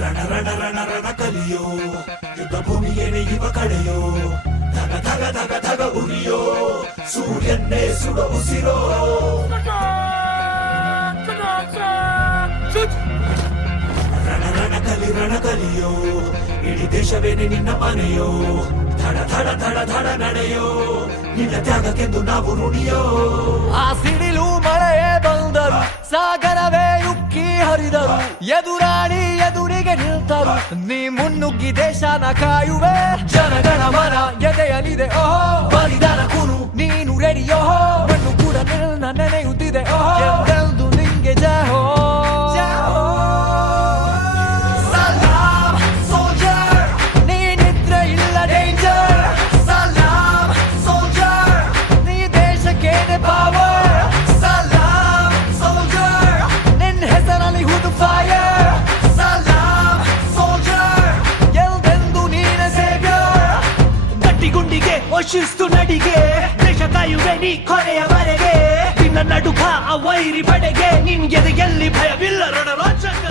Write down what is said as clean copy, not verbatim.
ರಣ ರಣ ರಣ ರಣ ಕಲಿಯೋ ಯುದ್ಧ ಭೂಮಿಯೇನೆ ಇವ ಕಡೆಯೋ ಧಗ ಧಗ ಧಗ ಧಗ ಉರಿಯೋ ಸೂರ್ಯನ್ನೇ ಸುಡ ಉಸಿರೋ ರಣ ರಣ ಕಲಿಯೋ ಇಡೀ ದೇಶವೇನೆ ನಿನ್ನ ಮನೆಯೋ ಧಡ ಧಡ ಧಡ ಧಡ ನಡೆಯೋ ನಿನ್ನ ತ್ಯಾಗಕ್ಕೆಂದು ನಾವು ಋಣಿಯೋ ಆ ಸಿಡಿಲು ಮಳೆಯೇ ಬಂದರು ಸಾಗರವೇ ಉಕ್ಕಿ ಹರಿದರು ಎದುರಾಳಿ ಎದುರಿಗೆ ನಿಲ್ತರು ನೀ ಮುನ್ನುಗ್ಗಿ ದೇಶನ ಕಾಯುವೆ ಜನಗಣ ಮನ ಎದೆಯಲಿದೆ ಓಹೋ ಬಲಿದಾನ ಕುರು ನೀನು ರೆಡಿಯೋ ಮಣ್ಣು ಕೂಡ ನಿನ್ನ ನೆನೆಯುತ್ತಿದೆ ಓಹೋ ಎಂದೆಂದು ನಿಂಗೆ ಜಹೋ ಶಿಸ್ತು ನಡಿಗೆ ದೇಶ ಕಾಯುವೆ ನೀ ಕೊನೆಯವರೆಗೆ ನಿನ್ನ ನಡುಕ ಆ ವೈರಿ ಪಡೆಗೆ ನಿನ್ಗೆದೆ ಎಲ್ಲಿ ಭಯವಿಲ್ಲ ರಣರೋಚಕ